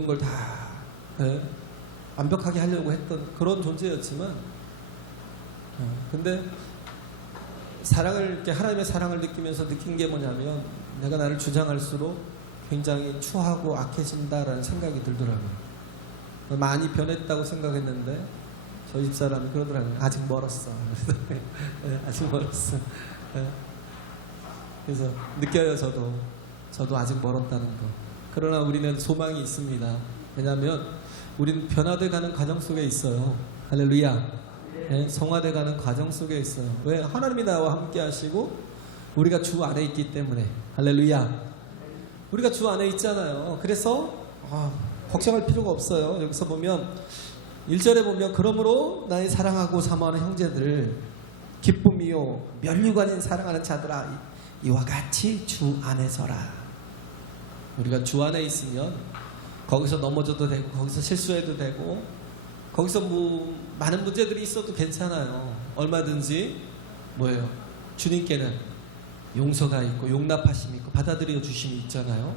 모든 걸 다 완벽하게 하려고 했던 그런 존재였지만, 근데 사랑을, 이렇게 하나님의 사랑을 느끼면서 느낀 게 뭐냐면, 내가 나를 주장할수록 굉장히 추하고 악해진다라는 생각이 들더라고요. 많이 변했다고 생각했는데 저희 집사람이 그러더라고요. 아직 멀었어. 아직 멀었어. 그래서 느껴요. 저도 아직 멀었다는 거. 그러나 우리는 소망이 있습니다. 왜냐하면 우리는 변화돼가는 과정 속에 있어요. 할렐루야. 성화돼가는 과정 속에 있어요. 왜? 하나님이 나와 함께 하시고 우리가 주 안에 있기 때문에. 할렐루야. 우리가 주 안에 있잖아요. 그래서 걱정할 필요가 없어요. 여기서 보면 1절에 보면, 그러므로 나의 사랑하고 사모하는 형제들, 기쁨이요 면류관인 사랑하는 자들아, 이와 같이 주 안에 서라. 우리가 주 안에 있으면 거기서 넘어져도 되고, 거기서 실수해도 되고, 거기서 뭐 많은 문제들이 있어도 괜찮아요. 얼마든지 뭐예요? 주님께는 용서가 있고 용납하심이 있고 받아들여 주심이 있잖아요.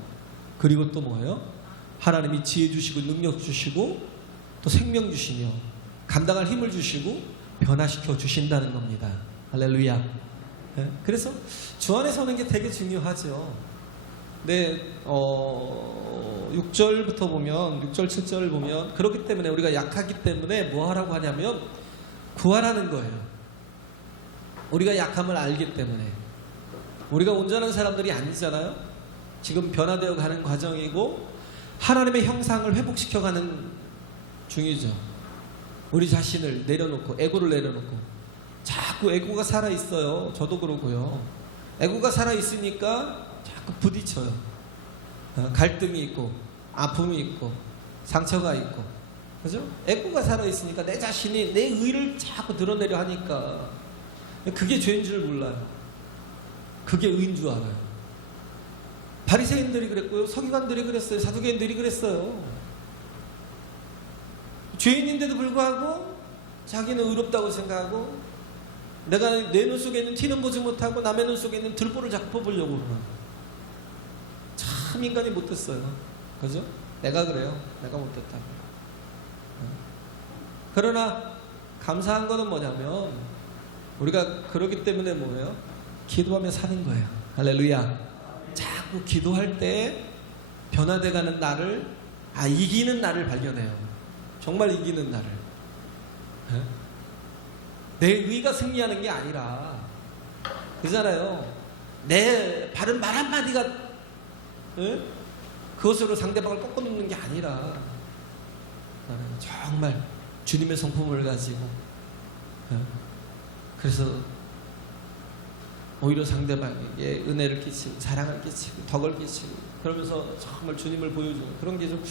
그리고 또 뭐예요? 하나님이 지혜 주시고 능력 주시고 또 생명 주시며 감당할 힘을 주시고 변화시켜 주신다는 겁니다. 할렐루야. 그래서 주 안에 서는 게 되게 중요하죠. 네, 6절부터 보면, 6절 7절을 보면, 그렇기 때문에 우리가 약하기 때문에 뭐 하라고 하냐면 구하라는 거예요. 우리가 약함을 알기 때문에. 우리가 온전한 사람들이 아니잖아요. 지금 변화되어 가는 과정이고 하나님의 형상을 회복시켜가는 중이죠. 우리 자신을 내려놓고, 에고를 내려놓고. 자꾸 에고가 살아있어요. 저도 그러고요. 에고가 살아있으니까 자꾸 부딪혀요. 갈등이 있고 아픔이 있고 상처가 있고, 그죠? 에고가 살아있으니까 내 자신이 내 의를 자꾸 드러내려 하니까 그게 죄인 줄 몰라요. 그게 의인 줄 알아요. 바리새인들이 그랬고요, 서기관들이 그랬어요, 사두개인들이 그랬어요. 죄인인데도 불구하고 자기는 의롭다고 생각하고, 내가 내 눈 속에 있는 티는 보지 못하고 남의 눈 속에 있는 들보를 자꾸 뽑으려고 그러는. 참 인간이 못됐어요. 그죠? 내가 그래요. 내가 못됐다. 그러나 감사한 거는 뭐냐면, 우리가 그러기 때문에 뭐예요? 기도하며 사는 거예요. 할렐루야. 자꾸 기도할 때 변화돼가는 나를, 이기는 나를 발견해요. 정말 이기는 나를. 내 의가 승리하는 게 아니라, 그잖아요. 내 바른 말 한마디가 그것으로 상대방을 꺾어놓는 게 아니라, 정말 주님의 성품을 가지고, 그래서 오히려 상대방에게 은혜를 끼치고 사랑을 끼치고 덕을 끼치고, 그러면서 정말 주님을 보여주는 그런 게 좀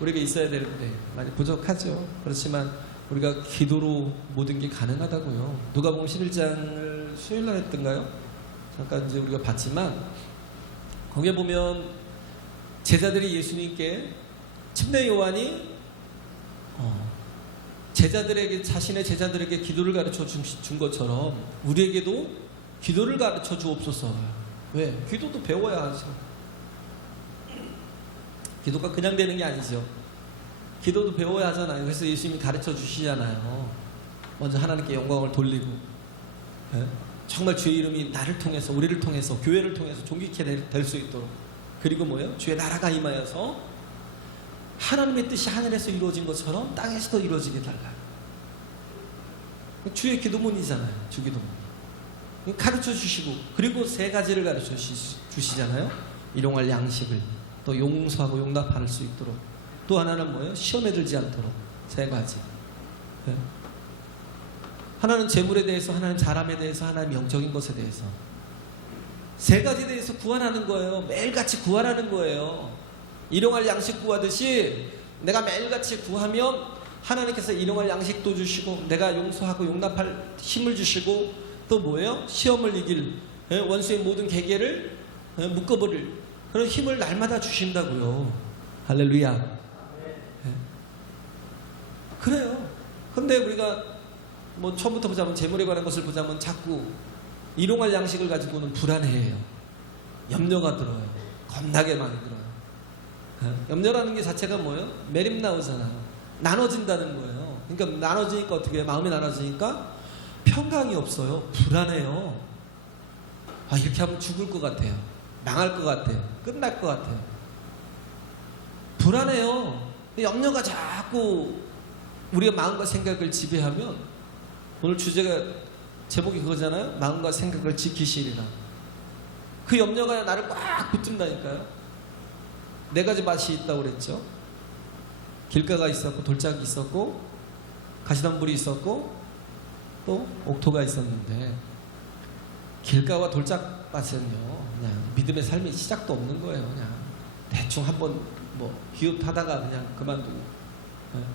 우리가 있어야 되는데 많이 부족하죠. 그렇지만 우리가 기도로 모든 게 가능하다고요. 누가복음 11장을 수요일날 했던가요? 잠깐 이제 우리가 봤지만, 거기에 보면 제자들이 예수님께, 침례 요한이 제자들에게, 자신의 제자들에게 기도를 가르쳐 준 것처럼 우리에게도 기도를 가르쳐 주옵소서. 왜? 기도도 배워야 하죠. 기도가 그냥 되는 게 아니죠. 기도도 배워야 하잖아요. 그래서 예수님이 가르쳐 주시잖아요. 먼저 하나님께 영광을 돌리고, 정말 주의 이름이 나를 통해서, 우리를 통해서, 교회를 통해서 존귀케 될 수 있도록. 그리고 뭐예요? 주의 나라가 임하여서 하나님의 뜻이 하늘에서 이루어진 것처럼 땅에서도 이루어지게 달라요. 주의 기도문이잖아요. 주기도문. 가르쳐 주시고, 그리고 세 가지를 가르쳐 주시잖아요. 일용할 양식을, 또 용서하고 용납할 수 있도록, 또 하나는 뭐예요? 시험에 들지 않도록. 세 가지. 하나는 재물에 대해서, 하나는 사람에 대해서, 하나는 영적인 것에 대해서. 세 가지에 대해서 구하라는 거예요. 매일같이 구하라는 거예요. 일용할 양식 구하듯이 내가 매일같이 구하면 하나님께서 일용할 양식도 주시고, 내가 용서하고 용납할 힘을 주시고, 또 뭐예요? 시험을 이길, 원수의 모든 계계를 묶어버릴 그런 힘을 날마다 주신다고요. 할렐루야. 그래요. 근데 우리가 뭐 처음부터 보자면, 재물에 관한 것을 보자면 자꾸 일용할 양식을 가지고는 불안해해요. 염려가 들어요. 겁나게 많이 들어요. 염려라는 게 자체가 뭐예요? 매립 나오잖아요. 나눠진다는 거예요. 그러니까 나눠지니까 어떻게 해요? 마음이 나눠지니까 평강이 없어요. 불안해요. 이렇게 하면 죽을 것 같아요. 망할 것 같아요. 끝날 것 같아요. 불안해요. 염려가 자꾸 우리의 마음과 생각을 지배하면, 오늘 주제가 제목이 그거잖아요. 마음과 생각을 지키시리라. 그 염려가 나를 꽉 붙든다니까요. 네 가지 맛이 있다고 그랬죠. 길가가 있었고, 돌짝이 있었고, 가시덤불이 있었고, 또 옥토가 있었는데, 길가와 돌짝 맛은요, 그냥 믿음의 삶의 시작도 없는 거예요. 그냥 대충 한번 기웃하다가 그냥 그만두고,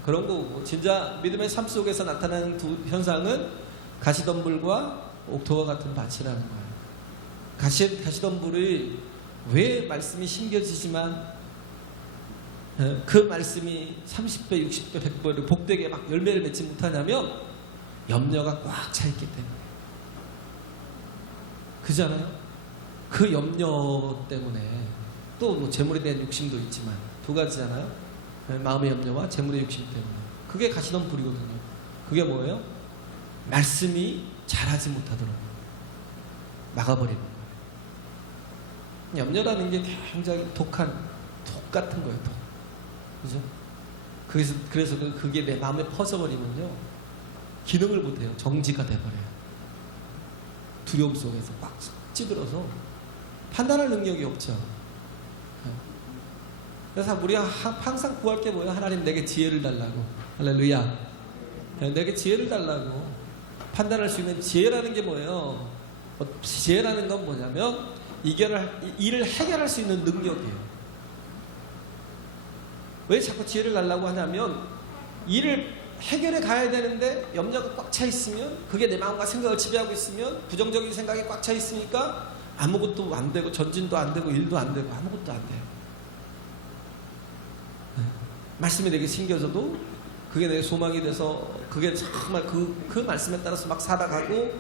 그런 거고, 진짜 믿음의 삶 속에서 나타나는 두 현상은 가시덤불과 옥토와 같은 밭이라는 거예요. 가시덤불이 왜 말씀이 심겨지지만 그 말씀이 30배, 60배, 100배로 복되게 막 열매를 맺지 못하냐면 염려가 꽉 차 있기 때문에. 그잖아요. 그 염려 때문에 또 뭐 재물에 대한 욕심도 있지만 두 가지잖아요. 마음의 염려와 재물의 욕심 때문에. 그게 가시덤불이거든요. 그게 뭐예요? 말씀이 자라지 못하도록 막아버리는 거예요. 염려라는 게 굉장히 독 같은 거예요. 독. 그죠? 그래서 그게 내 마음에 퍼져버리면요, 기능을 못해요. 정지가 돼버려요. 두려움 속에서 꽉 찌들어서 판단할 능력이 없죠. 그래서 우리가 항상 구할 게 뭐예요? 하나님 내게 지혜를 달라고. 할렐루야. 내게 지혜를 달라고. 판단할 수 있는 지혜라는 게 뭐예요? 지혜라는 건 뭐냐면 일을 해결할 수 있는 능력이에요. 왜 자꾸 지혜를 달라고 하냐면, 일을 해결해 가야 되는데 염려가 꽉 차 있으면, 그게 내 마음과 생각을 지배하고 있으면, 부정적인 생각이 꽉 차 있으니까 아무것도 안 되고, 전진도 안 되고, 일도 안 되고, 아무것도 안 돼요. 말씀이 내게 심겨져도 그게 내 소망이 돼서, 그게 정말 그 말씀에 따라서 막 살아가고,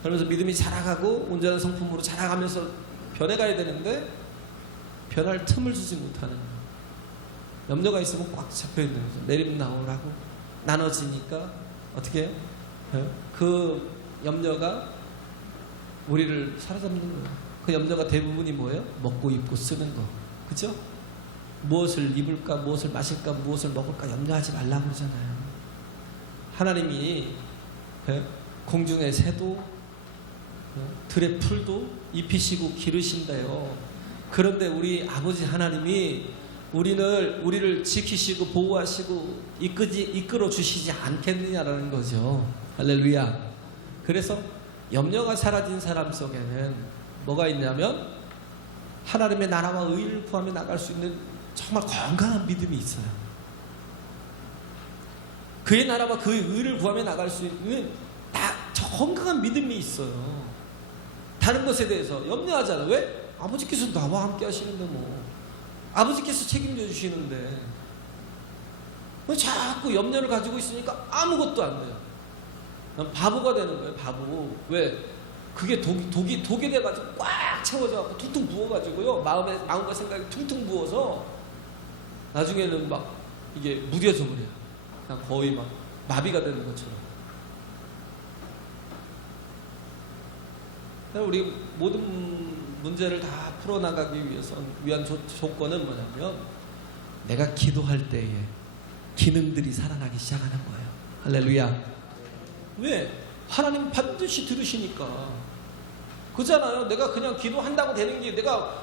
그러면서 믿음이 자라가고 온전한 성품으로 자라가면서 변해가야 되는데 변할 틈을 주지 못하는, 염려가 있으면 꽉 잡혀있는 거죠. 내림 나오라고 나눠지니까 어떻게 해요? 그 염려가 우리를 사로잡는 거예요. 그 염려가 대부분이 뭐예요? 먹고 입고 쓰는 거. 그죠? 무엇을 입을까, 무엇을 마실까, 무엇을 먹을까 염려하지 말라고 그러잖아요. 하나님이 공중의 새도 들의 풀도 입히시고 기르신대요. 그런데 우리 아버지 하나님이 우리를 지키시고 보호하시고 이끌어 주시지 않겠느냐라는 거죠. 할렐루야. 그래서 염려가 사라진 사람 속에는 뭐가 있냐면, 하나님의 나라와 의를 구하며 나갈 수 있는 정말 건강한 믿음이 있어요. 그의 나라와 그의 의를 구하며 나갈 수 있는 건강한 믿음이 있어요. 다른 것에 대해서 염려하잖아요. 왜? 아버지께서 나와 함께 하시는데 아버지께서 책임져 주시는데 왜 자꾸 염려를 가지고 있으니까 아무것도 안 돼요. 바보가 되는 거예요. 바보. 왜? 그게 독이 돼가지고 꽉 채워져갖고 퉁퉁 부어가지고요, 마음과 생각이 퉁퉁 부어서 나중에는 막 이게 무뎌져 버려요. 그냥 거의 막 마비가 되는 것처럼. 우리 모든 문제를 다 풀어나가기 위한 조건은 뭐냐면, 내가 기도할 때에 기능들이 살아나기 시작하는 거예요. 할렐루야. 왜? 하나님 반드시 들으시니까. 그잖아요. 내가 그냥 기도한다고 되는 게, 내가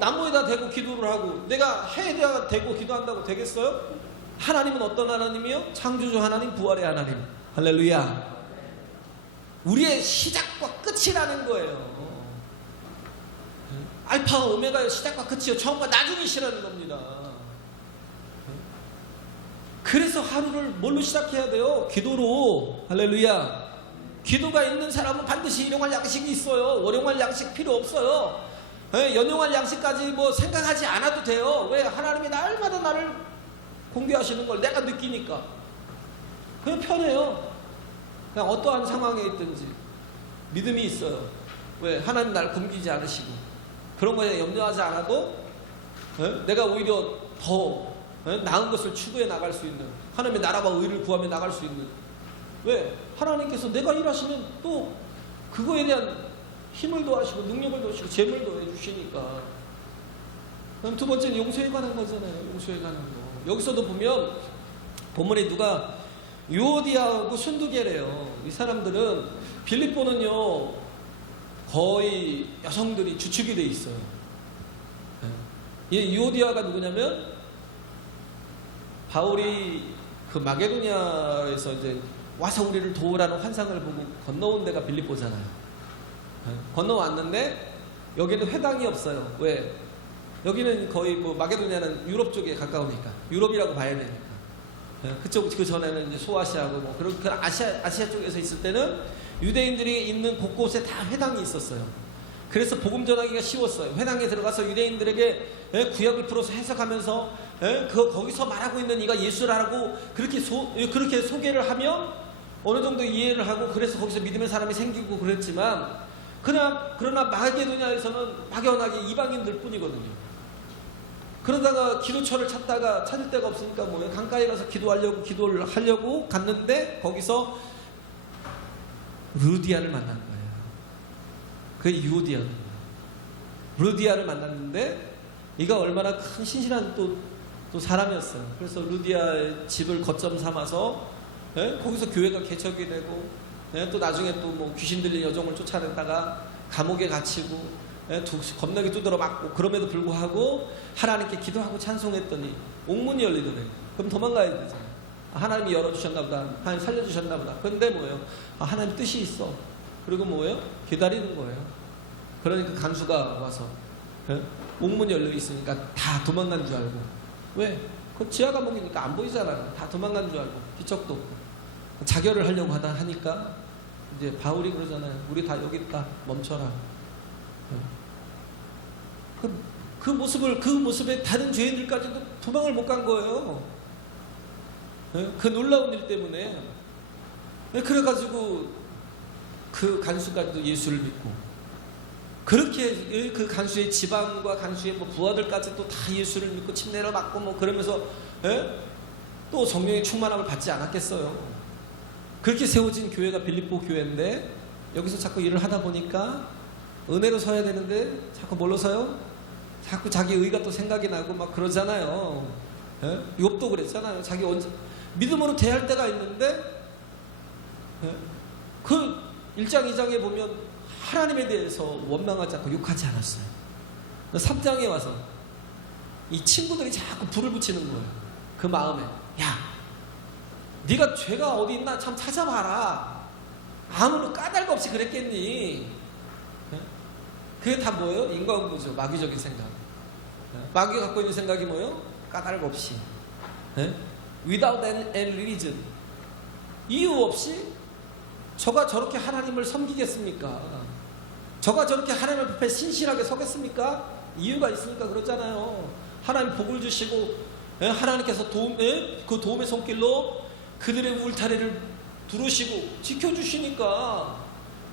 나무에다 대고 기도를 하고 내가 해에다 대고 기도한다고 되겠어요? 하나님은 어떤 하나님이요? 창조주 하나님, 부활의 하나님. 할렐루야. 우리의 시작과 끝이라는 거예요. 알파와 오메가의 시작과 끝이요, 처음과 나중이시라는 겁니다. 그래서 하루를 뭘로 시작해야 돼요? 기도로. 할렐루야. 기도가 있는 사람은 반드시 일용할 양식이 있어요. 월용할 양식 필요 없어요. 연용할 양식까지 생각하지 않아도 돼요. 왜? 하나님이 날마다 나를 공개하시는 걸 내가 느끼니까. 그냥 편해요. 그냥 어떠한 상황에 있든지 믿음이 있어요. 왜? 하나님 날 굶기지 않으시고, 그런 거에 염려하지 않아도 내가 오히려 더 나은 것을 추구해 나갈 수 있는, 하나님의 나라와 의를 구하며 나갈 수 있는. 왜? 하나님께서 내가 일하시면 또 그거에 대한 힘을 더하시고 능력을 더하시고 재물을 더해 주시니까. 그럼 두 번째는 용서에 관한 거잖아요. 용서에 관한 거. 여기서도 보면 본문에 누가 유오디아하고 순두계래요. 이 사람들은, 빌립보는요 거의 여성들이 주축이 돼 있어요. 이 유오디아가 누구냐면, 바울이 그 마게도냐에서 이제 와서 우리를 도우라는 환상을 보고 건너온 데가 빌립보잖아요. 건너왔는데 여기는 회당이 없어요. 왜? 여기는 거의 뭐 마게도냐는 유럽 쪽에 가까우니까, 유럽이라고 봐야 되니까. 그쪽, 그 전에는 이제 소아시아고 뭐 그런 그 아시아 쪽에서 있을 때는 유대인들이 있는 곳곳에 다 회당이 있었어요. 그래서 복음 전하기가 쉬웠어요. 회당에 들어가서 유대인들에게 구약을 풀어서 해석하면서 거기서 말하고 있는 이가 예수라고 그렇게 소개를 하면 어느 정도 이해를 하고, 그래서 거기서 믿음의 사람이 생기고 그랬지만, 그러나 마게도냐에서는 막연하게 이방인들 뿐이거든요. 그러다가 기도처를 찾을 데가 없으니까 뭐예요? 강가에 가서 기도를 하려고 갔는데 거기서 루디아를 만난 거예요. 그게 유오디아입니다. 루디아를 만났는데 이가 얼마나 큰 신실한 또 사람이었어요. 그래서 루디아의 집을 거점 삼아서 거기서 교회가 개척이 되고, 또 나중에 또 뭐 귀신 들린 여종을 쫓아냈다가 감옥에 갇히고, 겁나게 두드러 맞고, 그럼에도 불구하고 하나님께 기도하고 찬송했더니 옥문이 열리더래요. 그럼 도망가야 되잖아요. 하나님이 열어주셨나 보다, 하나님 살려주셨나 보다. 근데 뭐예요? 하나님 뜻이 있어. 그리고 뭐예요? 기다리는 거예요. 그러니까 간수가 와서 옥문이 열려 있으니까 다 도망간 줄 알고. 왜? 그 지하 감옥이니까 안 보이잖아요. 다 도망간 줄 알고, 기척도 없고. 자결을 하려고 하니까 이제 바울이 그러잖아요. 우리 다 여기 있다, 멈춰라. 그 모습에 다른 죄인들까지도 도망을 못 간 거예요. 그 놀라운 일 때문에. 그래가지고 그 간수까지도 예수를 믿고, 그렇게 그 간수의 지방과 간수의 뭐 부하들까지 또 다 예수를 믿고 침례를 받고 뭐 그러면서 또 성령의 충만함을 받지 않았겠어요. 그렇게 세워진 교회가 빌립보 교회인데, 여기서 자꾸 일을 하다 보니까 은혜로 서야 되는데 자꾸 뭘로 서요? 자꾸 자기 의가 또 생각이 나고 막 그러잖아요. 욥도 그랬잖아요. 자기 믿음으로 대할 때가 있는데, 그 1장 2장에 보면 하나님에 대해서 원망하지 않고 욕하지 않았어요. 3장에 와서 이 친구들이 자꾸 불을 붙이는 거예요. 그 마음에, 야, 네가 죄가 어디 있나 참 찾아봐라. 아무런 까닭 없이 그랬겠니? 그게 다 뭐예요? 인과응보죠. 마귀적인 생각. 마귀가 갖고 있는 생각이 뭐예요? 까닭 없이, without any reason, 이유 없이 저가 저렇게 하나님을 섬기겠습니까? 저가 저렇게 하나님 앞에 신실하게 서겠습니까? 이유가 있으니까 그렇잖아요. 하나님 복을 주시고, 하나님께서 그 도움의 손길로 그들의 울타리를 두르시고 지켜주시니까,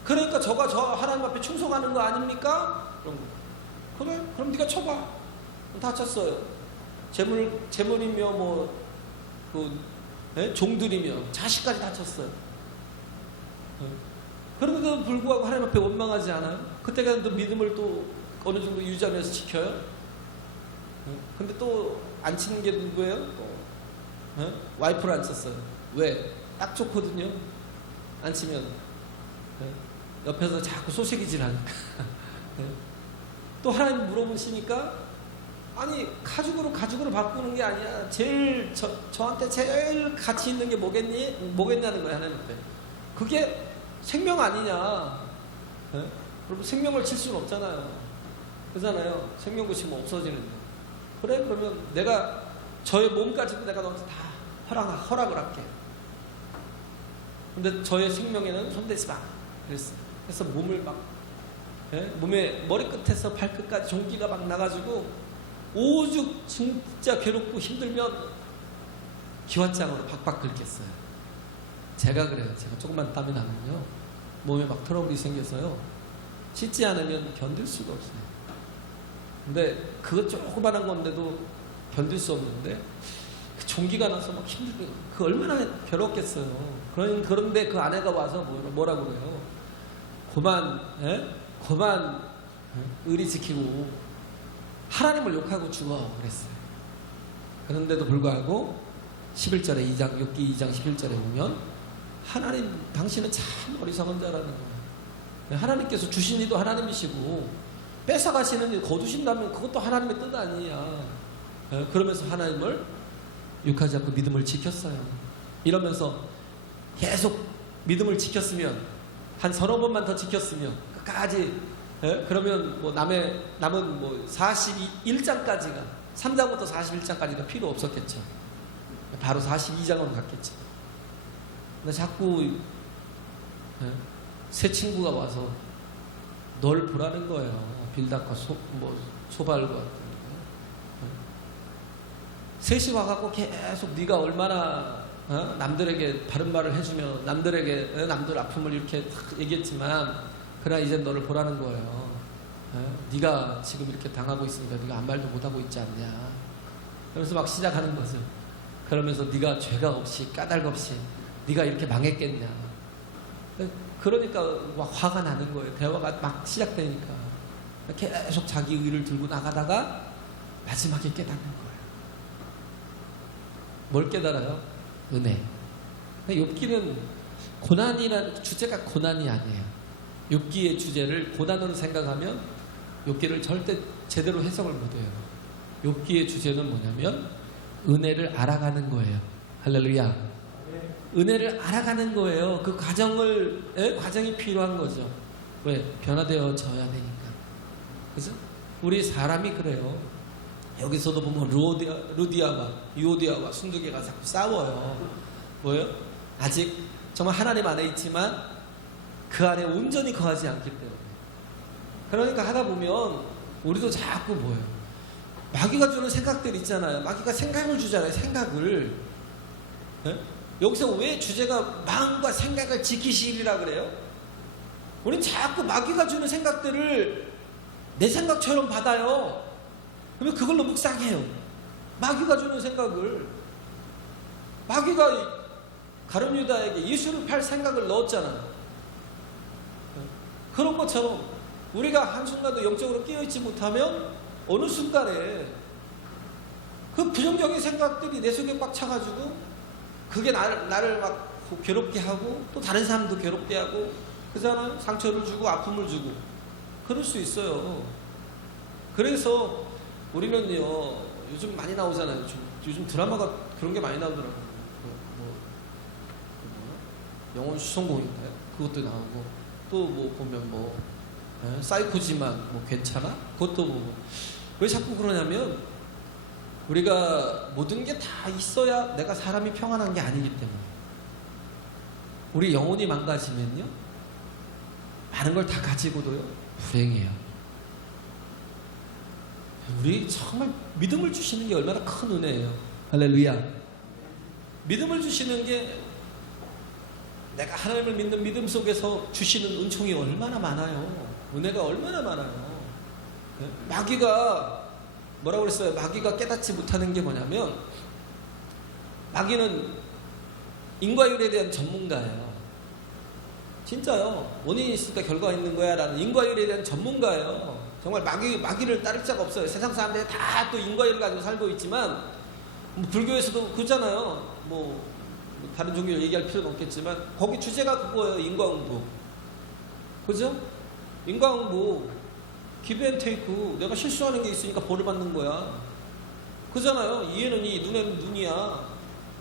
그러니까 저가 저 하나님 앞에 충성하는 거 아닙니까? 그래? 그럼 네가 쳐봐. 다쳤어요. 재물이며 종들이며 자식까지 다쳤어요. 그런데도 불구하고 하나님 앞에 원망하지 않아요? 그때가 또 믿음을 또 어느 정도 유지하면서 지켜요? 근데 또 안 치는 게 누구예요? 또 와이프를 안 쳤어요. 왜? 딱 좋거든요. 안 치면 옆에서 자꾸 소식이질 하니까. 또 하나님 물어보시니까, 아니 가죽으로 바꾸는 게 아니야. 제일 저한테 제일 가치 있는 게 뭐겠냐는 거야, 하나님 앞에. 그게 생명 아니냐. 여러분, 생명을 칠 수는 없잖아요. 그러잖아요. 생명 고치면 없어지는데. 그래? 그러면 내가 저의 몸까지도 내가 너한테 다 허락을 할게. 근데 저의 생명에는 손대지 마. 그랬어요. 그래서 몸을 몸에 머리끝에서 발끝까지 종기가 막 나가지고 오죽 진짜 괴롭고 힘들면 기왓장으로 박박 긁겠어요. 제가 그래요. 제가 조금만 땀이 나면요, 몸에 막 트러블이 생겨서요, 씻지 않으면 견딜 수가 없어요. 근데 그것 조그만한 건데도 견딜 수 없는데 그 종기가 나서 막 힘들게 그 얼마나 괴롭겠어요. 그런데 그 아내가 와서 뭐라고 그래요? 그만 의리 지키고 하나님을 욕하고 죽어 그랬어요. 그런데도 불구하고 11절에 욥기 2장 11절에 보면 하나님 당신은 참 어리석은 자라는 거예요. 하나님께서 주신 이도 하나님이시고 뺏어가시는 일 거두신다면 그것도 하나님의 뜻 아니냐. 그러면서 하나님을 욕하지 않고 믿음을 지켰어요. 이러면서 계속 믿음을 지켰으면 한 서너 번만 더 지켰으면 끝까지 그러면 뭐 남은 뭐 41장까지가 3장부터 41장까지가 필요 없었겠죠. 바로 42장으로 갔겠죠. 근데 자꾸 새 친구가 와서 널 보라는 거예요. 빌닷과 소발과 셋이 와갖고 계속 네가 얼마나 남들에게 바른 말을 해주며 남들에게 남들 아픔을 이렇게 얘기했지만 그러나 이제 너를 보라는 거예요. 네가 지금 이렇게 당하고 있으니까 네가 아무 말도 못하고 있지 않냐. 그러면서 막 시작하는 거죠. 그러면서 네가 죄가 없이 까닭 없이 네가 이렇게 망했겠냐. 그러니까 막 화가 나는 거예요. 대화가 막 시작되니까 계속 자기 의를 들고 나가다가 마지막에 깨닫는 거예요. 뭘 깨달아요? 은혜. 욥기는 고난이라는 주제가 고난이 아니에요. 욥기의 주제를 고난으로 생각하면 욥기를 절대 제대로 해석을 못해요. 욥기의 주제는 뭐냐면 은혜를 알아가는 거예요. 할렐루야. 은혜를 알아가는 거예요. 그 과정이 필요한 거죠. 왜? 변화되어져야 되니까. 그죠? 우리 사람이 그래요. 여기서도 보면 루디아와 유오디아와 순두개가 자꾸 싸워요. 뭐예요? 아직 정말 하나님 안에 있지만 그 안에 온전히 거하지 않기 때문에. 그러니까 하다 보면 우리도 자꾸 뭐예요? 마귀가 주는 생각들 있잖아요. 마귀가 생각을 주잖아요. 생각을. 네? 여기서 왜 주제가 마음과 생각을 지키시리라 그래요? 우리는 자꾸 마귀가 주는 생각들을 내 생각처럼 받아요. 그러면 그걸로 묵상해요. 마귀가 주는 생각을. 마귀가 가룟 유다에게 예수를 팔 생각을 넣었잖아요. 그런 것처럼 우리가 한순간도 영적으로 깨어있지 못하면 어느 순간에 그 부정적인 생각들이 내 속에 꽉 차가지고 그게 나를 막 괴롭게 하고 또 다른 사람도 괴롭게 하고 그잖아요. 상처를 주고 아픔을 주고 그럴 수 있어요. 그래서 우리는요 요즘 많이 나오잖아요. 요즘 드라마가 그런 게 많이 나오더라고요. 영혼 수성공인가요? 그것도 나오고 또 뭐 보면 사이코지만 괜찮아? 그것도 보고. 왜 자꾸 그러냐면 우리가 모든 게 다 있어야 내가 사람이 평안한 게 아니기 때문에. 우리 영혼이 망가지면요 많은 걸 다 가지고도요 불행해요. 우리 정말 믿음을 주시는 게 얼마나 큰 은혜예요. 할렐루야. 믿음을 주시는 게 내가 하나님을 믿는 믿음 속에서 주시는 은총이 얼마나 많아요. 은혜가 얼마나 많아요. 마귀가 뭐라고 그랬어요? 마귀가 깨닫지 못하는 게 뭐냐면 마귀는 인과율에 대한 전문가예요. 진짜요. 원인이 있으니까 결과가 있는 거야 라는 인과율에 대한 전문가예요. 정말 마귀를 따를 자가 없어요. 세상 사람들이 다 또 인과율을 가지고 살고 있지만 불교에서도 그렇잖아요. 다른 종교를 얘기할 필요는 없겠지만 거기 주제가 그거예요. 인과응보. 그죠? 인과응보. 기브 앤 테이크. 내가 실수하는 게 있으니까 벌을 받는 거야. 그잖아요. 이에는 이, 눈에는 눈이야.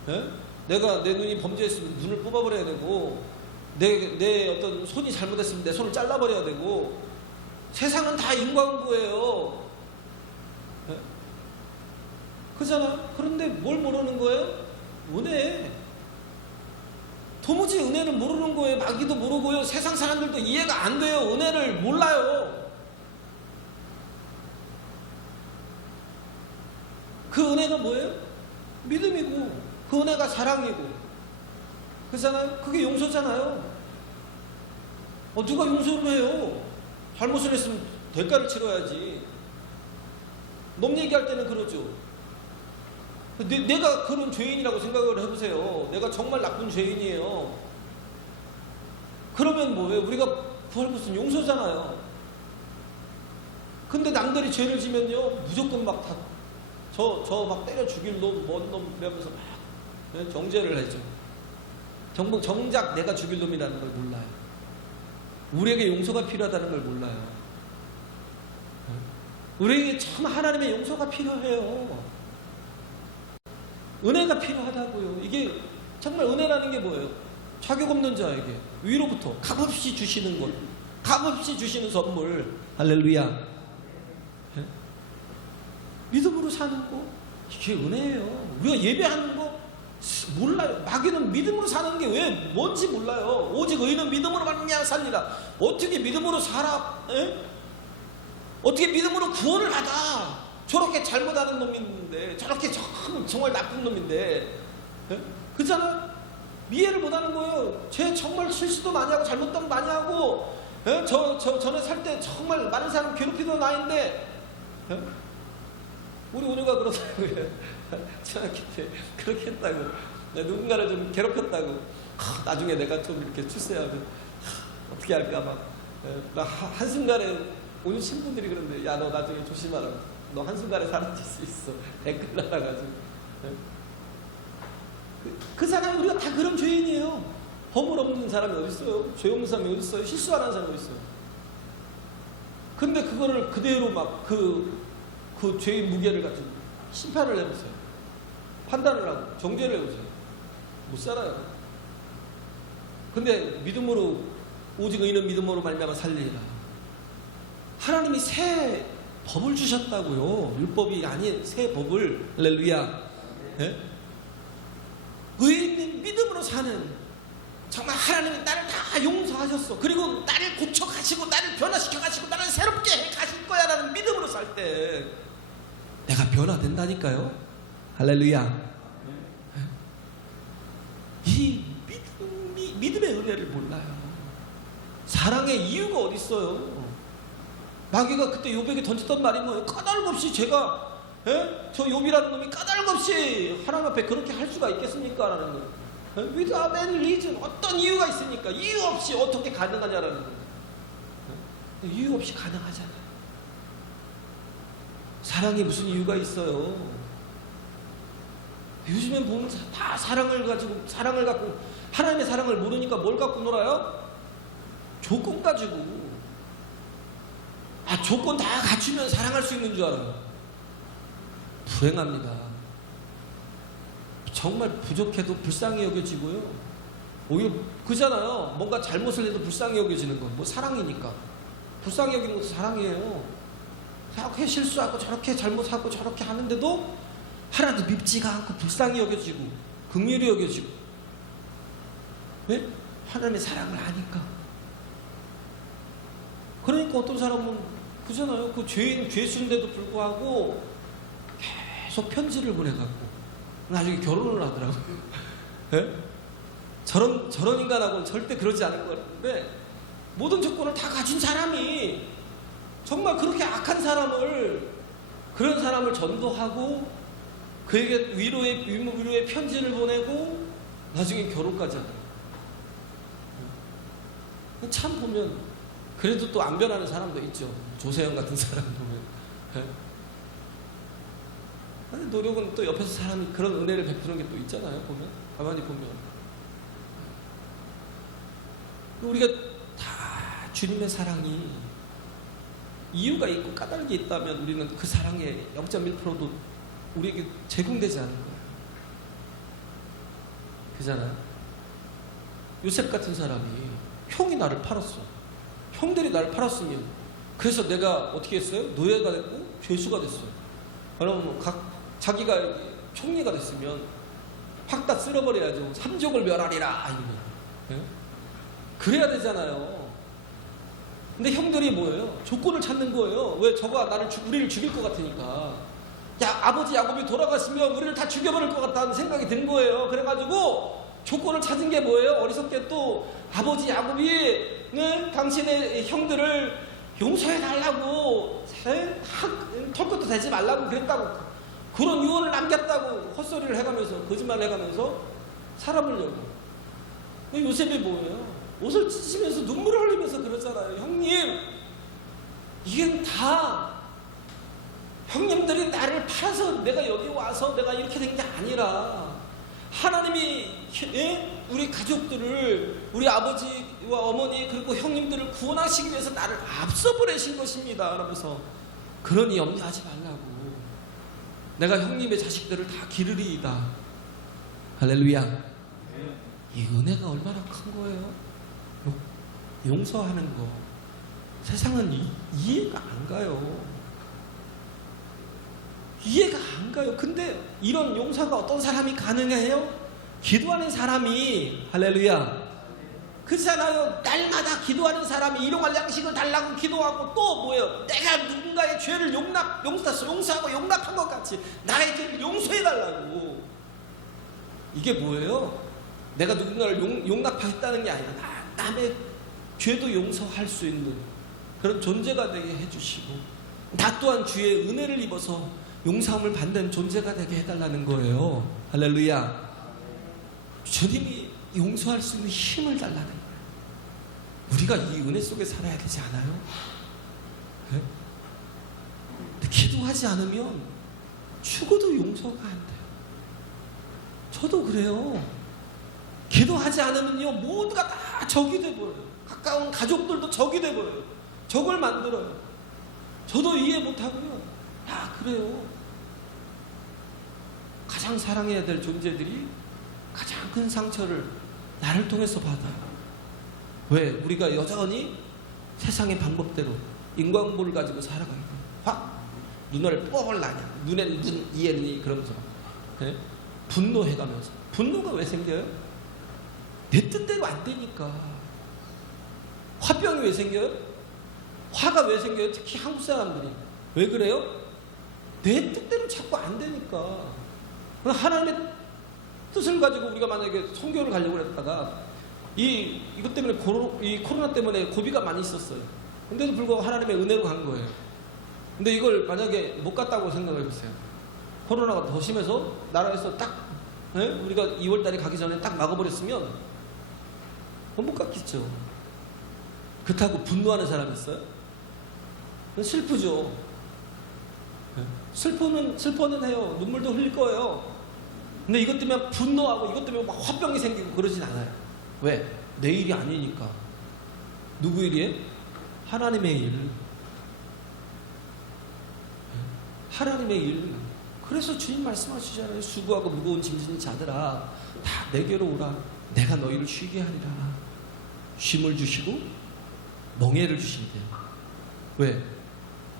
예? 내가 내 눈이 범죄했으면 눈을 뽑아버려야 되고 내 어떤 손이 잘못했으면 내 손을 잘라버려야 되고 세상은 다 인과응보예요. 예? 그잖아. 그런데 뭘 모르는 거예요? 은혜. 도무지 은혜를 모르는 거예요. 마귀도 모르고요. 세상 사람들도 이해가 안 돼요. 은혜를 몰라요. 그 은혜가 뭐예요? 믿음이고 그 은혜가 사랑이고 그렇잖아요. 그게 용서잖아요. 누가 용서를 해요? 잘못을 했으면 대가를 치러야지. 놈 얘기할 때는 그러죠. 내가 그런 죄인이라고 생각을 해보세요. 내가 정말 나쁜 죄인이에요. 그러면 뭐예요? 우리가 구할 것은 용서잖아요. 근데 남들이 죄를 지면요, 무조건 막 다, 저 막 때려 죽일 놈, 뭔 놈, 그러면서 막 정죄를 하죠. 정작 내가 죽일 놈이라는 걸 몰라요. 우리에게 용서가 필요하다는 걸 몰라요. 우리에게 참 하나님의 용서가 필요해요. 은혜가 필요하다고요. 이게 정말 은혜라는 게 뭐예요? 자격 없는 자에게 위로부터 값없이 주시는 것, 값없이 주시는 선물. 할렐루야. 믿음으로 사는 거, 이게 은혜예요. 우리가 예배하는 거 몰라요. 마귀는 믿음으로 사는 게 왜 뭔지 몰라요. 오직 의인은 믿음으로 말미암아 삽니다. 어떻게 믿음으로 살아? 어떻게 믿음으로 구원을 받아? 저렇게 잘못하는 놈이 있는데, 저렇게 정말 나쁜 놈인데, 그렇잖아요? 이해를 못하는 거예요. 쟤 정말 실수도 많이 하고 잘못도 많이 하고, 전에 살 때 정말 많은 사람 괴롭히던 나인데, 우리 오녀가 그러더라고요. 중학교 때 그렇게 했다고, 누군가를 좀 괴롭혔다고. 나중에 내가 좀 이렇게 출세하면 어떻게 할까 막 한순간에 오늘 친구들이 그러는데, 야, 너 나중에 조심하라. 너 한순간에 사라질 수 있어. 댓글 날아가지고. 그 사람이, 우리가 다 그런 죄인이에요. 허물 없는 사람이 어디 있어요? 죄 없는 사람이 어디 있어요? 실수 안 하는 사람이 어디 있어요? 근데 그거를 그대로 막 그 죄의 무게를 가지고 심판을 해보세요. 판단을 하고 정죄를 해보세요. 못 살아요. 근데 믿음으로, 오직 의인은 믿음으로 말미암아 살리리라. 하나님이 새 법을 주셨다고요. 율법이 아닌 새 법을. 할렐루야. 네? 의인은 믿음으로 사는, 정말 하나님이 나를 다 용서하셨어. 그리고 나를 고쳐가시고 나를 변화시켜가시고 나를 새롭게 해가실 거야 라는 믿음으로 살 때 내가 변화된다니까요. 할렐루야. 이 믿음의 은혜를 몰라요. 사랑의 이유가 어디 있어요? 마귀가 그때 욥에게 던졌던 말이 뭐예요? 까닭없이 제가, 저 욥이라는 놈이 까닭없이 하나님 앞에 그렇게 할 수가 있겠습니까? 라는 거예요. Without any reason, 어떤 이유가 있으니까 이유 없이 어떻게 가능하냐라는 거예요. 이유 없이 가능하잖아요. 사랑이 무슨 이유가 있어요? 요즘엔 보면 다 사랑을 갖고 하나님의 사랑을 모르니까 뭘 갖고 놀아요? 조건 가지고. 조건 다 갖추면 사랑할 수 있는 줄 알아요. 불행합니다. 정말 부족해도 불쌍히 여겨지고요. 오히려 그잖아요. 뭔가 잘못을 해도 불쌍히 여겨지는 건 뭐 사랑이니까. 불쌍히 여기는 것도 사랑이에요. 저렇게 실수하고 저렇게 잘못하고 저렇게 하는데도 하나도 밉지가 않고 불쌍히 여겨지고 긍휼히 여겨지고. 왜? 하나님의 사랑을 아니까. 그러니까 어떤 사람은 그잖아요. 그 죄수인데도 불구하고 계속 편지를 보내갖고 나중에 결혼을 하더라고요. 네? 저런 인간하고는 절대 그러지 않을 것 같은데, 모든 조건을 다 가진 사람이 정말 그렇게 악한 사람을, 그런 사람을 전도하고 그에게 위로의 편지를 보내고 나중에 결혼까지 하더라고요. 참 보면 그래도 또 안 변하는 사람도 있죠. 조세영 같은 사람 보면. 근데 노력은 또 옆에서 사람이 그런 은혜를 베푸는 게 또 있잖아요. 보면, 가만히 보면 우리가 다 주님의 사랑이 이유가 있고 까닭이 있다면 우리는 그 사랑의 0.1%도 우리에게 제공되지 않는 거예요. 그잖아요. 요셉 같은 사람이 형이 나를 팔았어. 형들이 나를 팔았으면, 그래서 내가 어떻게 했어요? 노예가 됐고 죄수가 됐어요. 그러면 자기가 총리가 됐으면 확 다 쓸어버려야죠. 삼족을 멸하리라 이러면. 네? 그래야 되잖아요. 근데 형들이 뭐예요? 조건을 찾는 거예요. 왜? 저가 우리를 죽일 것 같으니까. 아버지 야곱이 돌아갔으면 우리를 다 죽여버릴 것 같다는 생각이 든 거예요. 그래가지고 조건을 찾은 게 뭐예요? 어리석게 또 아버지 야곱이 당신의 형들을 용서해달라고 털 것도 대지 말라고 그랬다고 그런 유언을 남겼다고 헛소리를 해가면서 거짓말을 해가면서 살아보려고. 요셉이 뭐예요? 옷을 찢으면서 눈물을 흘리면서 그러잖아요. 형님, 이게 다 형님들이 나를 팔아서 내가 여기 와서 내가 이렇게 된 게 아니라 하나님이 우리 가족들을, 우리 아버지와 어머니 그리고 형님들을 구원하시기 위해서 나를 앞서 보내신 것입니다 라면서, 그러니 염려하지 말라고, 내가 형님의 자식들을 다 기르리이다. 할렐루야. 이 은혜가 얼마나 큰 거예요. 용서하는 거 세상은 이해가 안 가요. 이해가 안 가요. 근데 이런 용서가 어떤 사람이 가능해요? 기도하는 사람이. 할렐루야. 그렇잖아요. 날마다 기도하는 사람이 일용할 양식을 달라고 기도하고, 또 뭐예요? 내가 누군가의 죄를 용서하고 용납한 것 같이 나의 죄를 용서해 달라고. 이게 뭐예요? 내가 누군가를 용납하겠다는 게 아니라 남의 죄도 용서할 수 있는 그런 존재가 되게 해주시고, 나 또한 주의 은혜를 입어서 용서함을 받는 존재가 되게 해달라는 거예요. 할렐루야. 주님이 용서할 수 있는 힘을 달라는 거예요. 우리가 이 은혜 속에 살아야 되지 않아요? 네? 근데 기도하지 않으면 죽어도 용서가 안 돼요. 저도 그래요. 기도하지 않으면요, 모두가 다 적이 돼버려요. 가까운 가족들도 적이 돼버려요. 적을 만들어요. 저도 이해 못하고요. 그래요. 가장 사랑해야 될 존재들이 가장 큰 상처를 나를 통해서 받아요. 왜? 우리가 여전히 세상의 방법대로 인광보를 가지고 살아가요. 확 눈을 뽀글라냐, 눈엔 눈, 이엔 이, 그러면서 네? 분노해가면서. 분노가 왜 생겨요? 내 뜻대로 안 되니까. 화병이 왜 생겨요? 화가 왜 생겨요? 특히 한국 사람들이. 왜 그래요? 내 뜻대로 자꾸 안 되니까. 하나님의 뜻을 가지고 우리가 만약에 선교를 가려고 했다가 이것 때문에 이 코로나 때문에 고비가 많이 있었어요. 근데도 불구하고 하나님의 은혜로 간 거예요. 근데 이걸 만약에 못 갔다고 생각해 보세요. 코로나가 더 심해서 나라에서 딱 우리가 2월 달에 가기 전에 딱 막아버렸으면 못 갔겠죠. 그렇다고 분노하는 사람이 있어요? 슬프죠. 슬퍼는 해요. 눈물도 흘릴 거예요. 근데 이것 때문에 분노하고 이것 때문에 막 화병이 생기고 그러진 않아요. 왜? 내 일이 아니니까. 누구 일이에요? 하나님의 일. 하나님의 일. 그래서 주님 말씀하시잖아요. 수고하고 무거운 짐진 자들아, 다 내게로 오라. 내가 너희를 쉬게 하리라. 쉼을 주시고 멍에를 주신대요. 왜?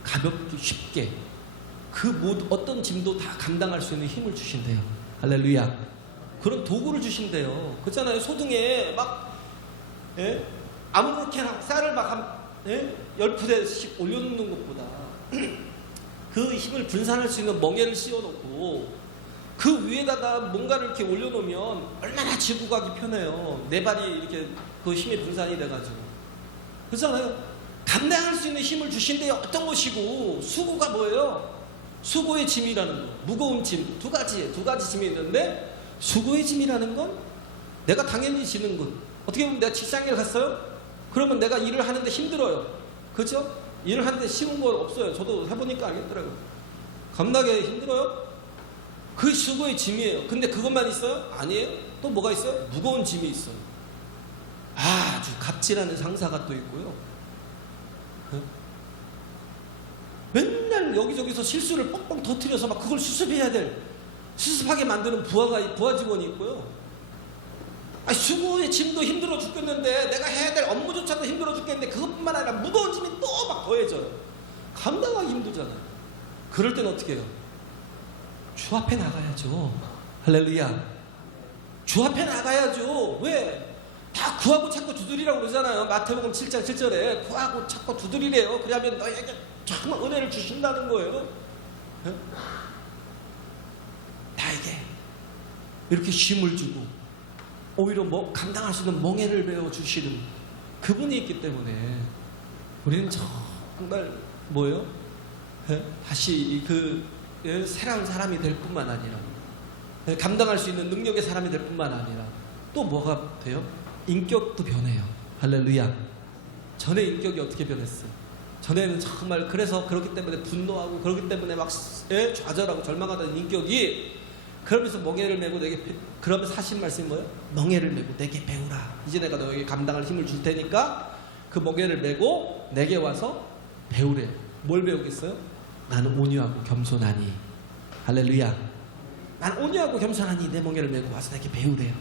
가볍게 쉽게 어떤 짐도 다 감당할 수 있는 힘을 주신대요. 할렐루야. 그런 도구를 주신대요. 그렇잖아요. 소등에 막 아무렇게나 쌀을 막 한 10푸대씩 올려놓는 것보다 그 힘을 분산할 수 있는 멍에를 씌워놓고 그 위에다가 뭔가를 이렇게 올려놓으면 얼마나 지고 가기 편해요. 내 발이 이렇게 그 힘이 분산이 돼가지고. 그렇잖아요. 감당할 수 있는 힘을 주신대요. 어떤 것이고, 수고가 뭐예요? 수고의 짐이라는 거. 무거운 짐. 두 가지 짐이 있는데, 수고의 짐이라는 건 내가 당연히 지는 것. 어떻게 보면 내가 직장에 갔어요? 그러면 내가 일을 하는데 힘들어요. 그렇죠? 일을 하는데 쉬운 거 없어요. 저도 해보니까 알겠더라고요. 겁나게 힘들어요? 그게 수고의 짐이에요. 근데 그것만 있어요? 아니에요. 또 뭐가 있어요? 무거운 짐이 있어요. 아주 갑질하는 상사가 또 있고요. 맨날 여기저기서 실수를 뻥뻥 터뜨려서 막 그걸 수습하게 만드는 부하 직원이 있고요. 수고의 짐도 힘들어 죽겠는데, 내가 해야 될 업무조차도 힘들어 죽겠는데, 그것뿐만 아니라 무거운 짐이 또 막 더해져요. 감당하기 힘들잖아요. 그럴 땐 어떻게 해요? 주 앞에 나가야죠. 할렐루야. 주 앞에 나가야죠. 왜? 다 구하고 찾고 두드리라고 그러잖아요. 마태복음 7장 7절에 구하고 찾고 두드리래요. 그러면 너에게 정말 은혜를 주신다는 거예요. 나에게 이렇게 쉼을 주고 오히려 감당할 수 있는 멍에를 베어주시는 그분이 있기 때문에 우리는 정말 뭐예요? 다시 그 새로운 사람이 될 뿐만 아니라 감당할 수 있는 능력의 사람이 될 뿐만 아니라 또 뭐가 돼요? 인격도 변해요. 할렐루야. 전에 인격이 어떻게 변했어요? 전에는 정말 그래서 그렇기 때문에 분노하고 그렇기 때문에 막 좌절하고 절망하던 인격이 그러면서 멍에를 메고 내게 그러면서 하신 말씀이 뭐예요? 멍에를 메고 내게 배우라. 이제 내가 너에게 감당할 힘을 줄 테니까 그 멍에를 메고 내게 와서 배우래. 뭘 배우겠어요? 나는 온유하고 겸손하니. 할렐루야. 난 온유하고 겸손하니 내 멍에를 메고 와서 내게 배우래요.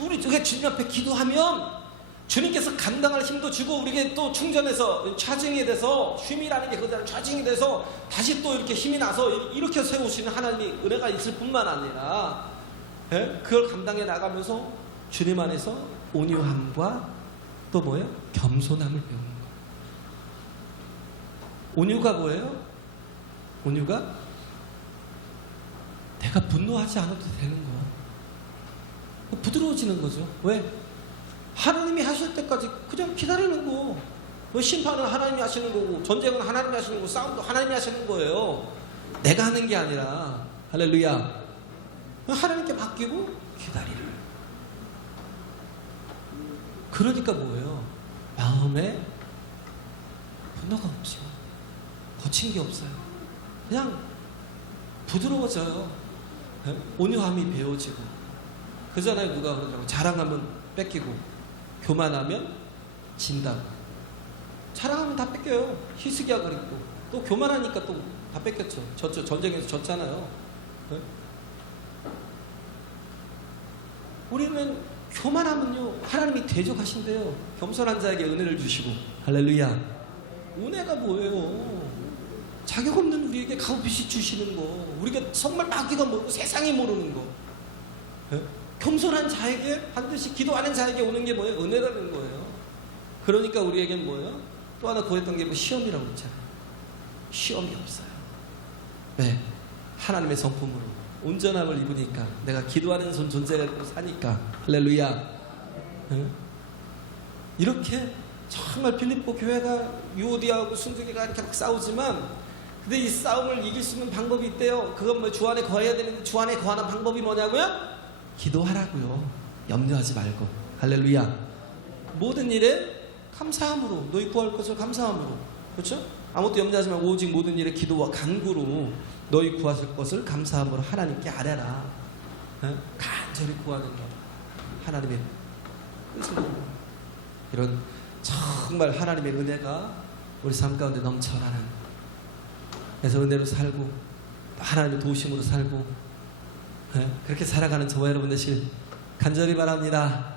우리 주님 앞에 기도하면 주님께서 감당할 힘도 주고 우리에게 또 충전해서 차징이 돼서 쉼이라는 게 그거잖아요. 차징이 돼서 다시 또 이렇게 힘이 나서 이렇게 세우시는 하나님의 은혜가 있을 뿐만 아니라 그걸 감당해 나가면서 주님 안에서 온유함과 또 뭐예요? 겸손함을 배우는 거예요. 온유가 뭐예요? 온유가 내가 분노하지 않아도 되는 거야. 부드러워지는 거죠. 왜? 하나님이 하실 때까지 그냥 기다리는 거. 심판은 하나님이 하시는 거고 전쟁은 하나님이 하시는 거고 싸움도 하나님이 하시는 거예요. 내가 하는 게 아니라. 할렐루야. 하나님께 맡기고 기다리는. 그러니까 뭐예요? 마음에 분노가 없죠. 거친 게 없어요. 그냥 부드러워져요. 온유함이 배워지고. 그잖아요. 누가 그러더라고. 자랑하면 뺏기고 교만하면 진다고. 자랑하면 다 뺏겨요. 희스기야 그랬고 또 교만하니까 또 다 뺏겼죠. 졌죠. 전쟁에서 졌잖아요. 네? 우리는 교만하면요 하나님이 대적하신대요. 겸손한 자에게 은혜를 주시고. 할렐루야. 은혜가 뭐예요? 자격 없는 우리에게 값없이 주시는 거. 우리가 정말 마귀가 모르고 세상이 모르는 거. 네? 겸손한 자에게 반드시 기도하는 자에게 오는 게 뭐예요? 은혜라는 거예요. 그러니까 우리에겐 뭐예요? 또 하나 구했던 게 뭐 시험이라고 했잖아요. 시험이 없어요. 네, 하나님의 성품으로 온전함을 입으니까 내가 기도하는 존재가 되고 사니까. 할렐루야. 네? 이렇게 정말 빌립보 교회가 유오디아하고 순두개가 이렇게 막 싸우지만 근데 이 싸움을 이길 수 있는 방법이 있대요. 그건 뭐 주 안에 거해야 되는데 주 안에 거하는 방법이 뭐냐고요? 기도하라고요. 염려하지 말고. 할렐루야. 모든 일에 감사함으로 너희 구할 것을 감사함으로. 그렇죠? 아무것도 염려하지 말고 오직 모든 일에 기도와 간구로 너희 구하실 것을 감사함으로 하나님께 아뢰라. 간절히 구하는 것. 하나님의 뜻을 이런 정말 하나님의 은혜가 우리 삶 가운데 넘쳐나는. 그래서 은혜로 살고 하나님의 도우심으로 살고 그렇게 살아가는 저와 여러분 되실 간절히 바랍니다.